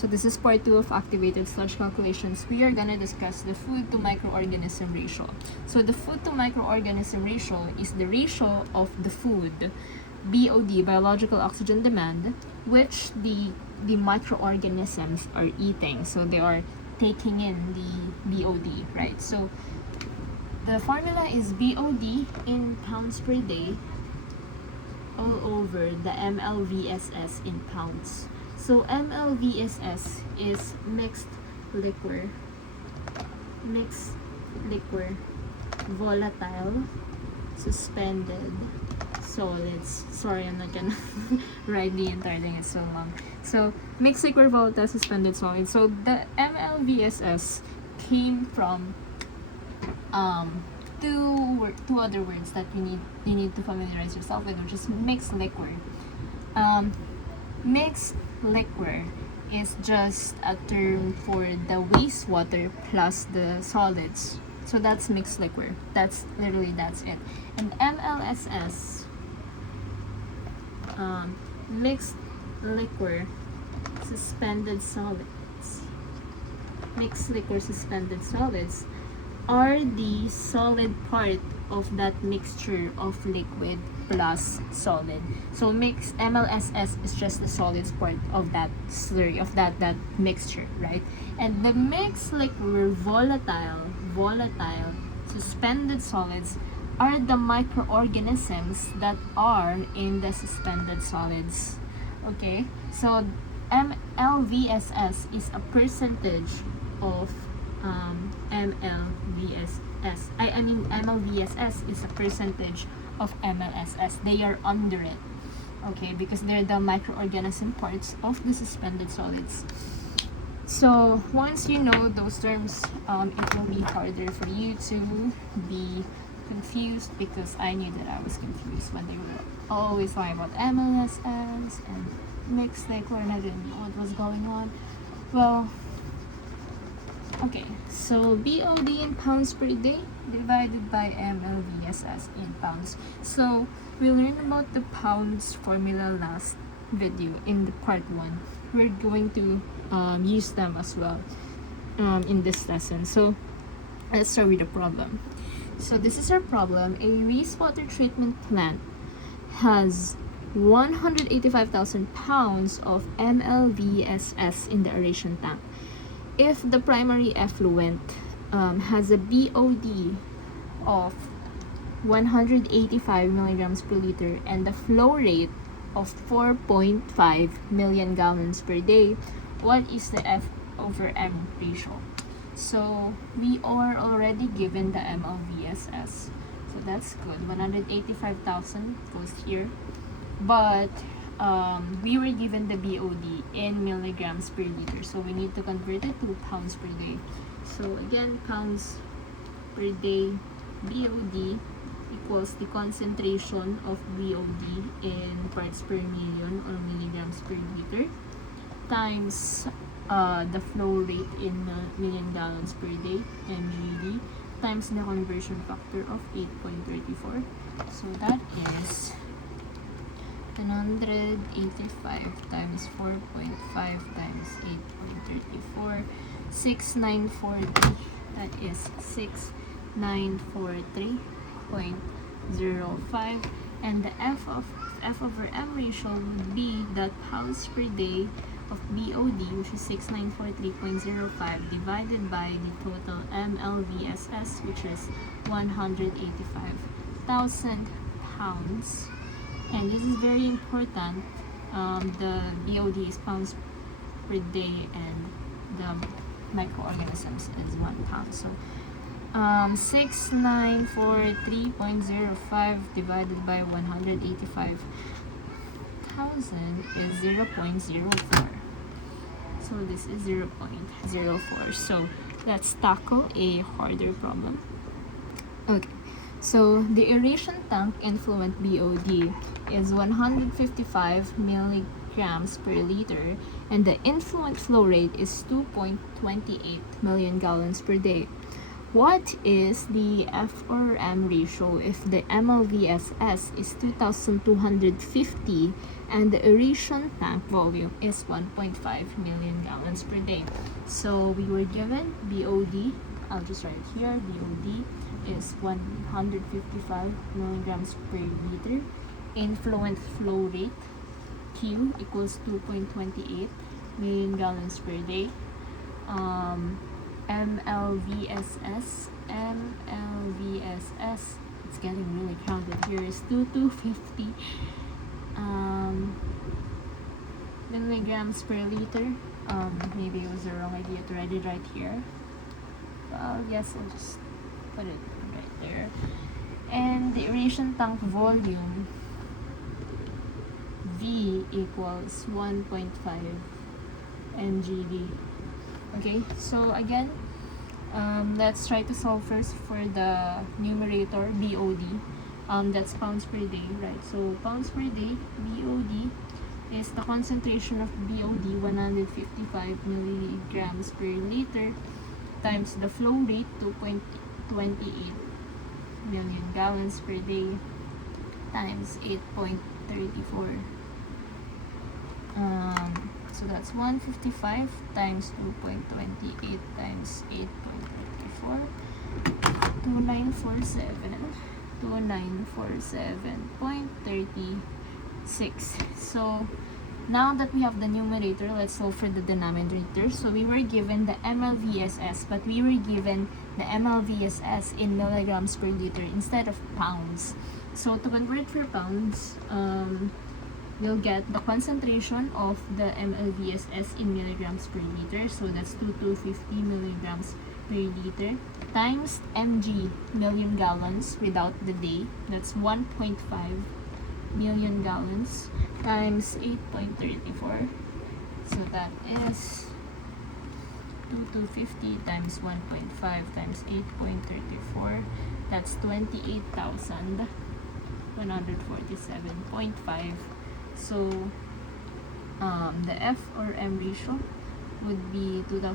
So this is part 2 of activated sludge calculations. We are gonna discuss the food to microorganism ratio. So the food to microorganism ratio is the ratio of the food, BOD, biological oxygen demand, which the microorganisms are eating. So they are taking in the BOD, right? So the formula is BOD in pounds per day all over the MLVSS in pounds. So MLVSS is mixed liquor, volatile, suspended solids. Sorry, I'm not gonna write the entire thing, it's so long. So mixed liquor, volatile, suspended solids. So the MLVSS came from two other words that you need to familiarize yourself with, which is mixed liquor. Mixed liquor is just a term for the wastewater plus the solids. So that's mixed liquor. That's it. And MLSS, mixed liquor suspended solids. Mixed liquor suspended solids are the solid part of that mixture of liquid plus solid. So mixed MLSS is just the solids part of that slurry, of that mixture, right? And the mixed liquor volatile suspended solids are the microorganisms that are in the suspended solids. Okay, so MLVSS is a percentage of MLVSS is a percentage of MLSS. They are under it, okay, because they're the microorganism parts of the suspended solids. So once you know those terms, it will be harder for you to be confused, because I knew that I was confused when they were always talking about MLSS and mixed liquor, and I didn't know what was going on. Well, okay, so BOD in pounds per day divided by MLVSS in pounds. So we learned about the pounds formula last video in the part 1. We're going to use them as well in this lesson. So let's start with the problem. So this is our problem. A wastewater treatment plant has 185,000 pounds of MLVSS in the aeration tank. If the primary effluent has a BOD of 185 milligrams per liter and the flow rate of 4.5 million gallons per day, what is the F over M ratio? So we are already given the MLVSS, so that's good. 185,000 goes here, but we were given the BOD in milligrams per liter, so we need to convert it to pounds per day. So again, pounds per day BOD equals the concentration of BOD in parts per million or milligrams per liter times the flow rate in million gallons per day, MGD, times the conversion factor of 8.34. So that is 185 times 4.5 times 8.34, 6940. That is 6943.05, and the F over M ratio would be that pounds per day of BOD, which is 6943.05, divided by the total MLVSS, which is 185,000 pounds. And this is very important. The BOD is pounds per day, and the microorganisms is 1 pound. So 6943.05 divided by 185,000 is 0.04. So this is 0.04. So let's tackle a harder problem. Okay. So the aeration tank influent BOD is 155 milligrams per liter, and the influent flow rate is 2.28 million gallons per day. what is the F or M ratio if the MLVSS is 2,250 and the aeration tank volume is 1.5 million gallons per day? So we were given BOD, I'll just write it here, BOD is 155 milligrams per liter. Influent flow rate, Q equals 2.28 million gallons per day. MLVSS, it's getting really crowded here, is 2250 milligrams per liter. Maybe it was the wrong idea to write it right here. Well, yes, I'll just put it right there. And the aeration tank volume, V equals 1.5 mgd. Okay, so again, let's try to solve first for the numerator, BOD. That's pounds per day, right? So pounds per day, BOD is the concentration of BOD, 155 milligrams per liter, times the flow rate, 2.28 million gallons per day, times 8.34. So that's 155 times 2.28 times 8.34, 2947.36. So now that we have the numerator, let's solve for the denominator. So we were given the MLVSS, but we were given the MLVSS in milligrams per liter instead of pounds. So to convert for pounds, we'll get the concentration of the MLVSS in milligrams per liter. So that's 2250 milligrams per liter times mg, million gallons without the day. That's 1.5 million gallons times 8.34. So that is 2250 times 1.5 times 8.34. That's 28,147.5. So the F or M ratio would be 2000.